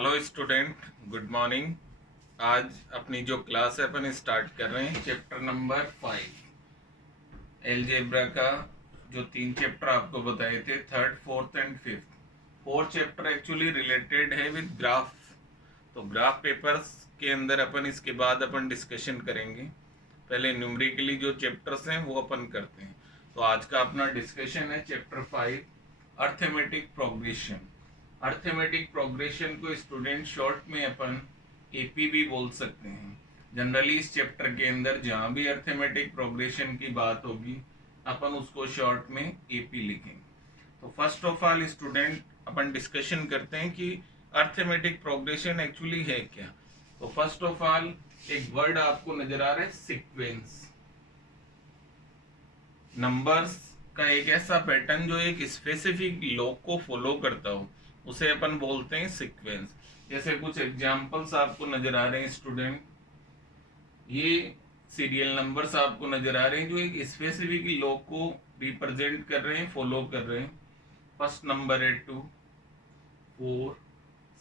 Hello student, good morning. आज अपनी जो क्लास है अपन स्टार्ट कर रहे हैं चैप्टर नंबर 5 एलजेब्रा का। जो 3 चैप्टर आपको बताए थे, third fourth and fifth. Fourth chapter actually related है विद ग्राफ। तो ग्राफ पेपर्स के अंदर अपन इसके बाद अपन डिस्कशन करेंगे। पहले न्यूमेरिकली जो चैप्टर्स हैं वो अपन करते हैं। तो आज का अपना डिस्कशन है chapter 5 arithmetic progression. Arithmetic progression को स्टूडेंट शॉर्ट में अपन एपी भी बोल सकते हैं। जनरली इस चैप्टर के अंदर जहां भी अर्थमेटिक प्रोग्रेशन की बात होगी अपन उसको शॉर्ट में एपी लिखेंगे। तो first of all student upon discussion करते हैं कि अर्थमेटिक प्रोग्रेशन एक्चुअली है क्या। तो फर्स्ट ऑफ ऑल एक वर्ड आपको नजर आ रहा है, सीक्वेंस। नंबर्स का एक ऐसा पैटर्न जो एक स्पेसिफिक लॉ को फॉलो करता हो उसे अपन बोलते हैं सीक्वेंस। जैसे कुछ एग्जांपल्स आपको नजर आ रहे हैं स्टूडेंट, ये सीरियल नंबर्स आपको नजर आ रहे हैं जो एक स्पेसिफिक लॉ को रिप्रेजेंट कर रहे हैं, फॉलो कर रहे हैं। फर्स्ट नंबर है 2, 4,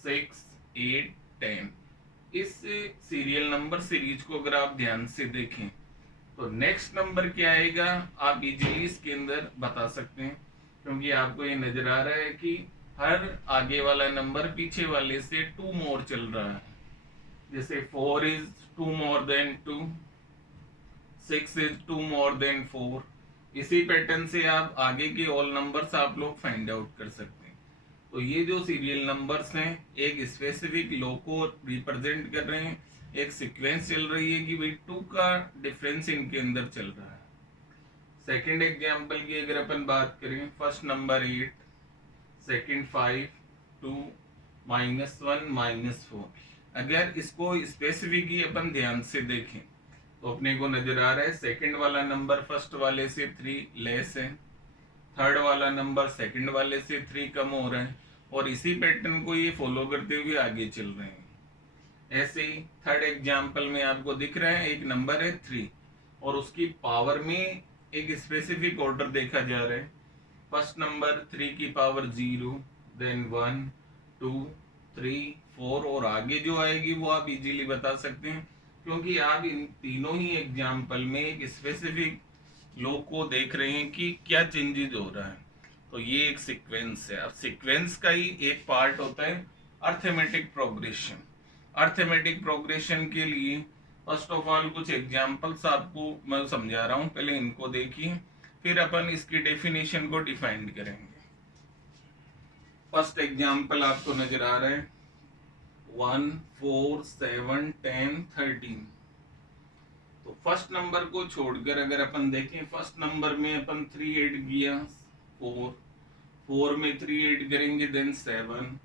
6, 8, 10। इस सीरियल नंबर सीरीज को अगर आप ध्यान से देखें तो नेक्स्ट नंबर क्या आएगा आप इजीली इसके अंदर बता सकते हैं, क्योंकि आपको ये नजर आ रहा है कि हर आगे वाला नंबर पीछे वाले से 2 मोर चल रहा है। जैसे 4 is 2 more than 2, 6 is 2 more than 4। इसी पैटर्न से आप आगे के ऑल नंबर्स आप लोग फाइंड आउट कर सकते हैं। तो ये जो सीरियल नंबर्स हैं एक स्पेसिफिक लो को रिप्रेजेंट कर रहे हैं। एक सीक्वेंस चल रही है कि भाई 2 का डिफरेंस इनके अंदर चल रहा है। सेकंड एग्जांपल की अगर अपन बात करें, फर्स्ट नंबर 8, सेकंड 5, 2, -1, -4। अगर इसको स्पेसिफिक ही अपन ध्यान से देखें तो अपने को नजर आ रहा है सेकंड वाला नंबर फर्स्ट वाले से 3 लेस है, थर्ड वाला नंबर सेकंड वाले से 3 कम हो रहा है, और इसी पैटर्न को ये फॉलो करते हुए आगे चल रहे हैं। ऐसे ही थर्ड एग्जाम्पल में आपको दिख रहा है एक नंबर है 3 और उसकी पावर में एक स्पेसिफिक ऑर्डर देखा जा रहा है। फर्स्ट नंबर 3 की पावर 0, देन 1, 2, 3, 4 और आगे जो आएगी वो आप इजीली बता सकते हैं, क्योंकि आप इन तीनों ही एग्जाम्पल में एक स्पेसिफिक लो को देख रहे हैं कि क्या चेंजेस हो रहा है। तो ये एक सीक्वेंस है। अब सीक्वेंस का ही एक पार्ट होता है अर्थमेटिक प्रोग्रेशन। अर्थमेटिक प्रोग्रेशन के लिए फर्स्ट ऑफ ऑल कुछ एग्जांपल्स आपको मैं समझा रहा हूं, पहले इनको देखिए फिर अपन इसकी डेफिनेशन को डिफाइन करेंगे। फर्स्ट एग्जांपल आपको नजर आ रहा है 1, 4, 7, 10, 13। तो फर्स्ट नंबर को छोड़कर अगर अपन देखें, फर्स्ट नंबर में अपन 3 ऐड किया, 4, 4 में 3 ऐड करेंगे देन 7,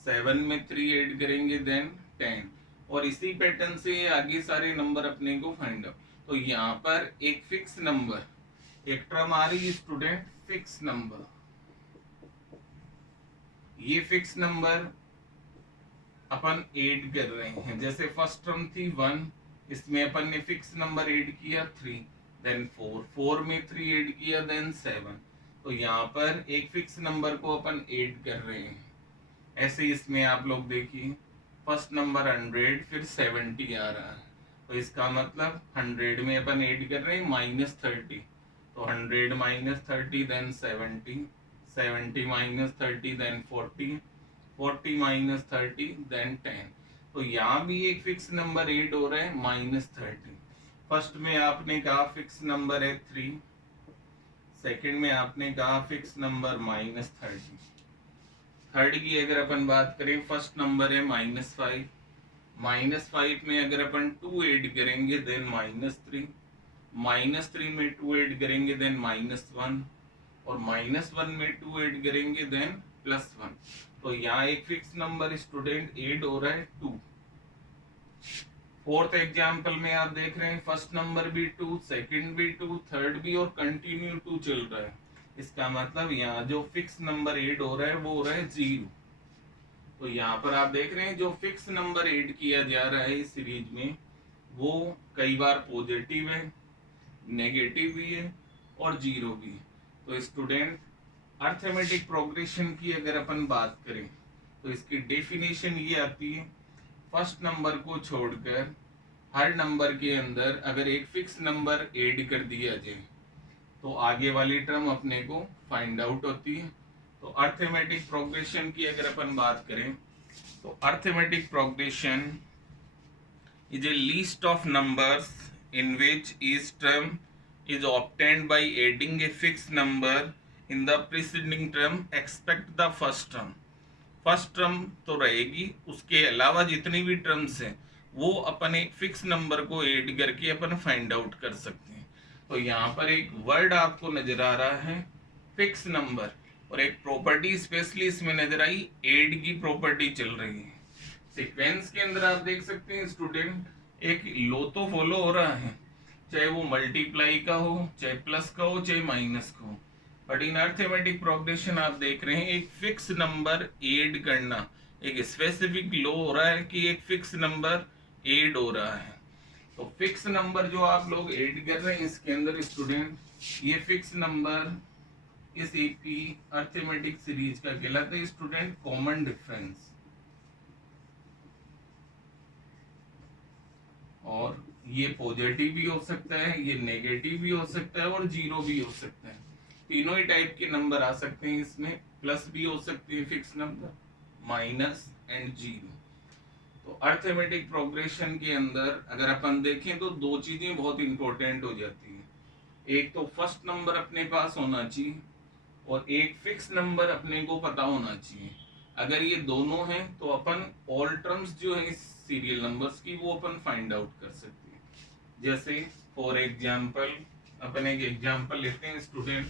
7 में 3 ऐड करेंगे देन 10, और इसी पैटर्न से आगे सारे नंबर अपने को फाइंड आउट। तो यहाँ पर एक फिक्स नंबर, एक टर्म आ रही है स्टूडेंट फिक्स नंबर। ये फिक्स नंबर अपन ऐड कर रहे हैं। जैसे फर्स्ट टर्म थी 1, इसमें अपन ने फिक्स नंबर ऐड किया 3, देन 4, 4 में 3 ऐड किया देन 7। तो यहाँ पर एक फिक्स नंबर को अपन ऐड कर रहे हैं। ऐसे इसमें आप लोग देखिए फर्स्ट नंबर 100 फिर 70 आ रहा है, तो इसका मतलब 100 में अपन ऐड कर रहे हैं -30। तो 100 -30 देन 70, 70 -30 देन 40, 40 -30 देन 10। तो यहाँ भी एक फिक्स नंबर ऐड हो रहा है -30। फर्स्ट में आपने कहा फिक्स नंबर है 3, सेकंड में आपने कहा फिक्स नंबर -30। थर्ड की अगर अपन बात करें, फर्स्ट नंबर है -5, -5 में अगर अपन 2 ऐड करेंगे देन -3, -3 में 2 ऐड करेंगे देन -1, और -1 में 2 ऐड करेंगे देन +1। तो यहाँ एक फिक्स नंबर स्टूडेंट ऐड हो रहा है 2। फोर्थ एग्जाम्पल में आप देख रहे हैं फर्स्ट नंबर भी 2, सेकंड भी 2, थर्ड भी, और कंटिन्यू 2 चल रहा है। इसका मतलब यहाँ जो फिक्स नंबर ऐड हो रहा है वो हो रहा है 0। तो यहाँ पर आप देख रहे हैं जो फिक्स नंबर ऐड किया जा रहा है इस सीरीज में वो कई बार पॉजिटिव है, नेगेटिव भी है और 0 भी है। तो स्टूडेंट अर्थमेटिक प्रोग्रेशन की अगर अपन बात करें तो इसकी डेफिनेशन ये आती है, फर्स्ट नंबर को छोड़कर हर नंबर के अंदर अगर एक फिक्स नंबर ऐड कर दिया जाए तो आगे वाली टर्म अपने को फाइंड आउट होती है। तो अर्थमेटिक प्रोग्रेशन की अगर अपन बात करें तो arithmetic progression is a list of numbers in which each term is obtained by adding a fixed number in the preceding term except the first term। First term तो रहेगी, उसके अलावा जितनी भी टर्म्स हैं वो अपन एक फिक्स नंबर को ऐड करके अपन फाइंड आउट कर सकते हैं। तो यहाँ पर एक वर्ड आपको नजर आ रहा है फिक्स नंबर, और एक प्रॉपर्टी स्पेशली इसमें नजर आई, ऐड की प्रॉपर्टी चल रही है। सीक्वेंस के अंदर आप देख सकते हैं स्टूडेंट एक लो तो फॉलो हो रहा है, चाहे वो मल्टीप्लाई का हो, चाहे प्लस का हो, चाहे माइनस का हो। बट इन अर्थमेटिक प्रोग्रेशन आप देख रहे हैं एक फिक्स नंबर ऐड करना, एक स्पेसिफिक लो हो रहा है कि एक फिक्स नंबर ऐड हो रहा है। तो फिक्स नंबर जो आप लोग ऐड कर रहे हैं इसके अंदर स्टूडेंट, ये फिक्स नंबर इस एपी अर्थमेटिक सीरीज का कहलाता है स्टूडेंट कॉमन डिफरेंस। और ये पॉजिटिव भी हो सकता है, ये नेगेटिव भी हो सकता है और जीरो भी हो सकता है। तीनों ही टाइप के नंबर आ सकते हैं इसमें, प्लस भी हो सकते हैं fix number, minus and zero. तो अर्थमेटिक प्रोग्रेशन के अंदर अगर अपन देखें तो दो चीजें बहुत इंपॉर्टेंट हो जाती है, एक तो फर्स्ट नंबर अपने पास होना चाहिए और एक फिक्स नंबर अपने को पता होना चाहिए। अगर ये दोनों हैं तो अपन ऑल टर्म्स जो है सीरियल नंबर्स की वो अपन फाइंड आउट कर सकते हैं। जैसे फॉर एग्जांपल अपन एक एग्जांपल लेते हैं स्टूडेंट,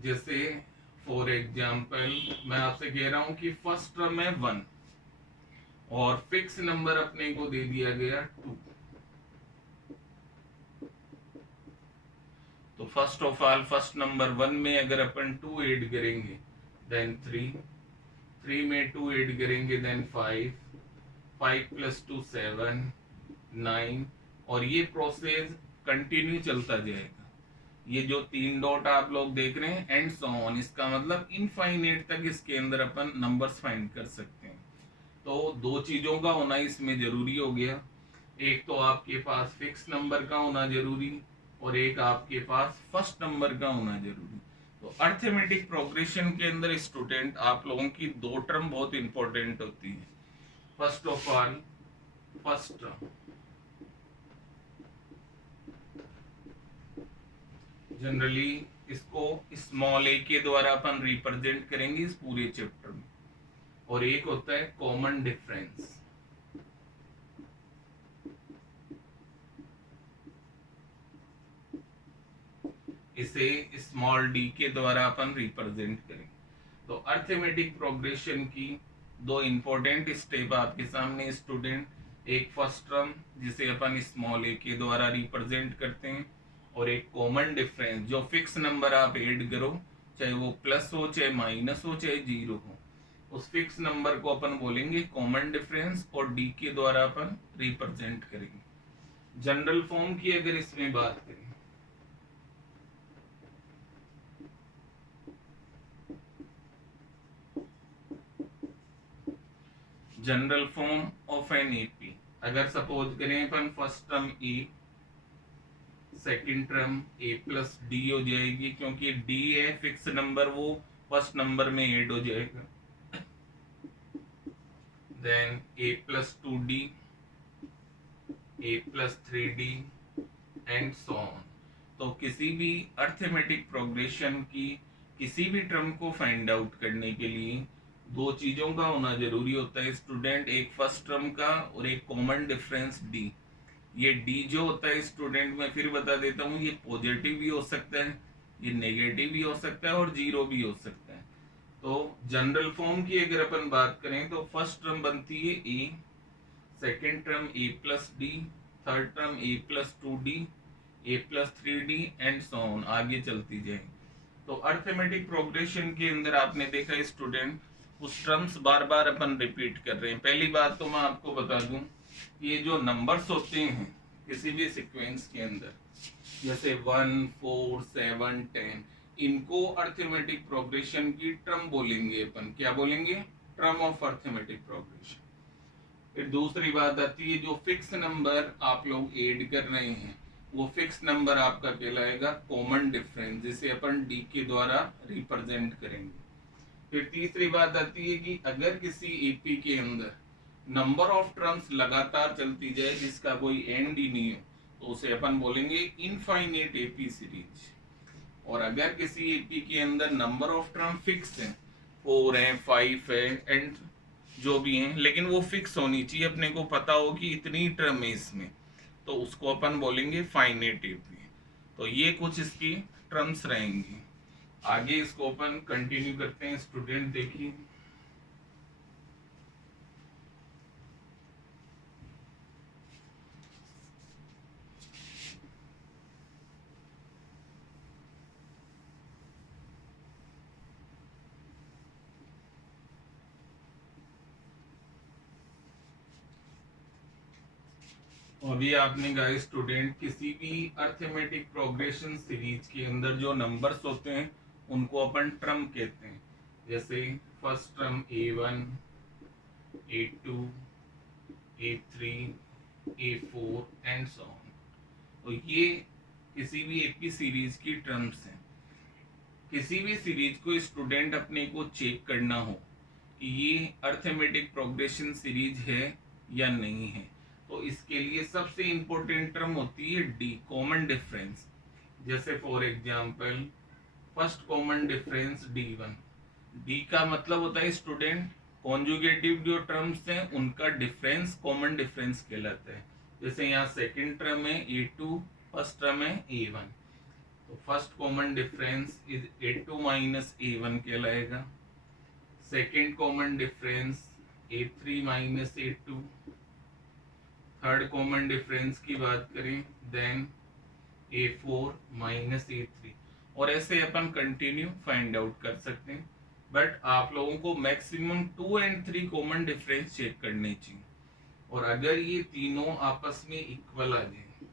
जैसे फॉर एग्जांपल मैं आपसे कह रहा हूं कि फर्स्ट टर्म है 1 और फिक्स नंबर अपने को दे दिया गया 2। तो first of all first number 1 में अगर अपन 2 ऐड करेंगे देन 3 में 2 ऐड करेंगे देन 5 प्लस 2 7 9, और ये प्रोसेस कंटिन्यू चलता जाएगा। ये जो 3 डॉट आप लोग देख रहे हैं एंड सो ऑन, इसका मतलब इनफाइनेट तक इसके अंदर अपन नंबर्स फाइंड कर सकते हैं। तो दो चीजों का होना इसमें जरूरी हो गया, एक तो आपके पास फिक्स नंबर का होना जरूरी और एक आपके पास फर्स्ट नंबर का होना जरूरी। तो अर्थमेटिक प्रोग्रेशन के अंदर स्टूडेंट आप लोगों की दो टर्म बहुत इंपॉर्टेंट होती है। First of all first term, generally इसको स्मॉल ए के द्वारा अपन रिप्रेजेंट करेंगे इस पूरे चैप्टर में, और एक होता है कॉमन डिफरेंस। इसे स्मॉल डी के द्वारा अपन रिप्रेजेंट करेंगे। तो अर्थमेटिक प्रोग्रेशन की दो इंपॉर्टेंट स्टेप आपके सामने स्टूडेंट, एक फर्स्ट टर्म जिसे अपन स्मॉल ए के द्वारा रिप्रेजेंट करते हैं, और एक कॉमन डिफरेंस जो फिक्स नंबर आप ऐड करो, चाहे वो प्लस हो, चाहे माइनस हो, चाहे जीरो हो, उस फिक्स नंबर को अपन बोलेंगे कॉमन डिफरेंस और डी के द्वारा अपन रिप्रेजेंट करेंगे। जनरल फॉर्म की अगर इसमें बात करें, general form of an AP, अगर सपोज करें अपन first term a, second term a plus d हो जाएगी, क्योंकि डी है फिक्स नंबर वो फर्स्ट नंबर में ऐड हो जाएगा। Then a plus 2d, a plus 3d and so on. तो किसी भी अर्थमेटिक प्रोग्रेशन की किसी भी टर्म को फाइंड आउट करने के लिए दो चीजों का होना जरूरी होता है स्टूडेंट, एक फर्स्ट टर्म का और एक कॉमन डिफरेंस डी। ये डी जो होता है स्टूडेंट, मैं फिर बता देता हूँ, ये पॉजिटिव भी हो सकता है, ये नेगेटिव भी हो सकता है और जीरो भी हो सकता है। तो जनरल फॉर्म की अगर अपन बात करें तो फर्स्ट टर्म बनती है a, second term a plus d, third term a plus 2d, a plus 3d and so on, आगे चलती जाए। तो अर्थमेटिक प्रोग्रेशन के अंदर आपने देखा स्टूडेंट उस टर्म्स बार बार अपन रिपीट कर रहे हैं। पहली बात तो मैं आपको बता दूं, ये जो नंबर्स होते हैं किसी भी सीक्वेंस के अंदर, जैसे 1, 4, 7, 10, इनको अर्थमेटिक प्रोग्रेशन की टर्म बोलेंगे अपन। क्या बोलेंगे? Term of arithmetic progression. फिर दूसरी बात आती है, जो फिक्स नंबर आप लोग ऐड कर रहे हैं वो फिक्स नंबर आपका कहलाएगा कॉमन डिफरेंस, जिसे अपन डी के द्वारा रिप्रेजेंट करेंगे। फिर तीसरी बात आती है कि अगर किसी एपी के अंदर नंबर ऑफ टर्म्स लगातार चलती जाए जिसका कोई एंड ही नहीं हो, तो उसे अपन बोलेंगे इनफाइनेट एपी सीरीज। और अगर किसी एपी के अंदर नंबर ऑफ टर्म फिक्स है, 4 है, 5 है, एंड जो भी हैं, लेकिन वो फिक्स होनी चाहिए, अपने को पता हो कि इतनी टर्म है इसमें, तो उसको अपन बोलेंगे फाइनेट एपी। तो ये कुछ इसकी टर्म्स रहेंगी। आगे इसको अपन कंटिन्यू करते हैं। स्टूडेंट देखिए, अभी आपने गाइस स्टूडेंट किसी भी अर्थमेटिक प्रोग्रेशन सीरीज के अंदर जो नंबर्स होते हैं उनको अपन टर्म कहते हैं। जैसे first term A1, A2, A3, A4 and so on. तो ये किसी भी एपी सीरीज की टर्म्स हैं। किसी भी सीरीज को स्टूडेंट अपने को चेक करना हो कि ये अर्थमेटिक प्रोग्रेशन सीरीज है या नहीं है, तो इसके लिए सबसे इंपॉर्टेंट टर्म होती है डी, कॉमन डिफरेंस। जैसे for example first common difference D1। D का मतलब होता है स्टूडेंट कॉन्जुगेटिव जो टर्म्स हैं उनका डिफरेंस कॉमन डिफरेंस कहलाता है। जैसे यहाँ सेकंड टर्म है A2, फर्स्ट टर्म है A1, तो first common difference is A2 minus A1 कहलाएगा। Second common difference A3 minus A2। Third common difference की बात करें देन A4 माइनस A3, और ऐसे अपन कंटिन्यू फाइंड आउट कर सकते हैं। बट आप लोगों को maximum 2 and 3 common difference check करने चाहिए, और अगर ये तीनों आपस में इक्वल आ जाए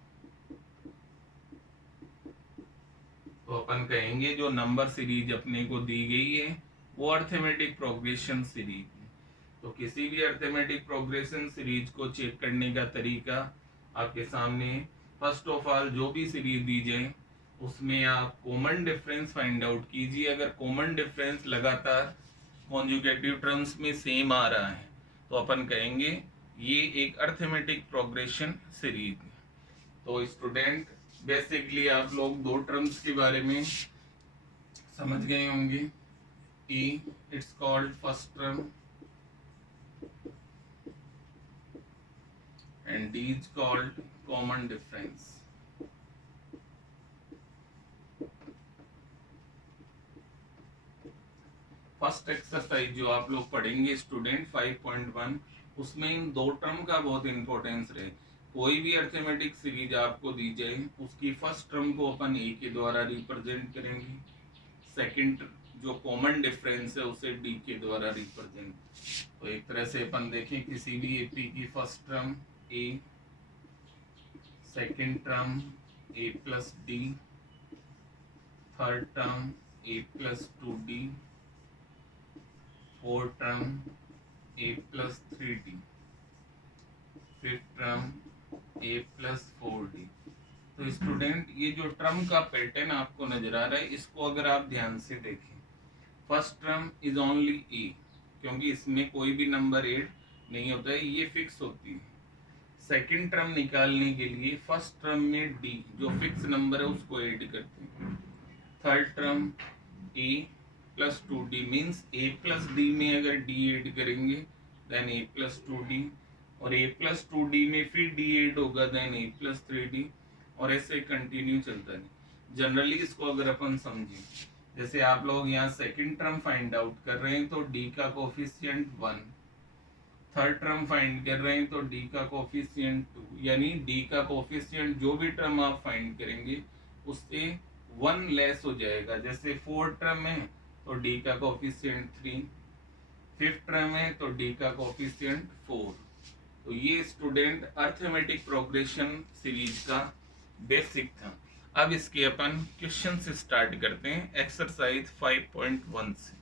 तो अपन कहेंगे जो नंबर सीरीज अपने को दी गई है वो अर्थमेटिक प्रोग्रेशन सीरीज है। तो किसी भी अर्थमेटिक प्रोग्रेशन सीरीज को चेक करने का तरीका आपके सामने। फर्स्ट ऑफ ऑल जो भी सीरीज दी जाए उसमें आप कॉमन डिफरेंस फाइंड आउट कीजिए। अगर कॉमन डिफरेंस लगातार कॉन्जुगेटिव टर्म्स में सेम आ रहा है तो अपन कहेंगे ये एक अर्थमेटिक प्रोग्रेशन सीरीज है। तो स्टूडेंट बेसिकली आप लोग दो टर्म्स के बारे में समझ गए होंगे। E it's called first term and D is called common difference. First exercise जो आप लोग पढ़ेंगे स्टूडेंट 5.1, उसमें इन दो टर्म का बहुत इंपॉर्टेंस रहे। कोई भी अर्थमेटिक सीरीज आपको दी जाए उसकी फर्स्ट टर्म को अपन ए के द्वारा रिप्रेजेंट करेंगे, सेकंड जो कॉमन डिफरेंस है उसे डी के द्वारा रिप्रेजेंट। तो एक तरह से अपन देखें किसी भी एपी की first term a, second term a plus d, third term a plus 2d, fourth term a plus 3d, fifth term a plus 4d। तो स्टूडेंट ये जो टर्म का पैटर्न आपको नजर आ रहा है इसको अगर आप ध्यान से देखें, फर्स्ट टर्म इज ओनली ए, क्योंकि इसमें कोई भी नंबर ऐड नहीं होता है, ये फिक्स होती है। सेकंड टर्म निकालने के लिए फर्स्ट टर्म में डी जो फिक्स नंबर है उसको ऐड करते हैं। Third term a plus 2d means A plus D में अगर डी ऐड करेंगे देन ए प्लस 2d, और ए प्लस 2d में फिर डी ऐड होगा देन ए प्लस 3d, और ऐसे कंटिन्यू चलता है। जनरली इसको अगर अपन समझें, जैसे आप लोग यहाँ सेकंड टर्म फाइंड आउट कर रहे हैं तो डी का कोफिशिएंट 1, थर्ड टर्म फाइंड कर रहे हैं तो डी का कोफिशिएंट 2, यानी डी का कोफिशिएंट जो भी टर्म आप फाइंड करेंगे उससे 1 लेस हो जाएगा। जैसे फोर्थ टर्म है तो डी का कोफिशिएंट 3, फिफ्थ टर्म है तो डी का कोफिशिएंट 4। तो ये स्टूडेंट अर्थमेटिक प्रोग्रेशन सीरीज का बेसिक था। अब इसके अपन क्वेश्चन से स्टार्ट करते हैं एक्सरसाइज 5.1 से।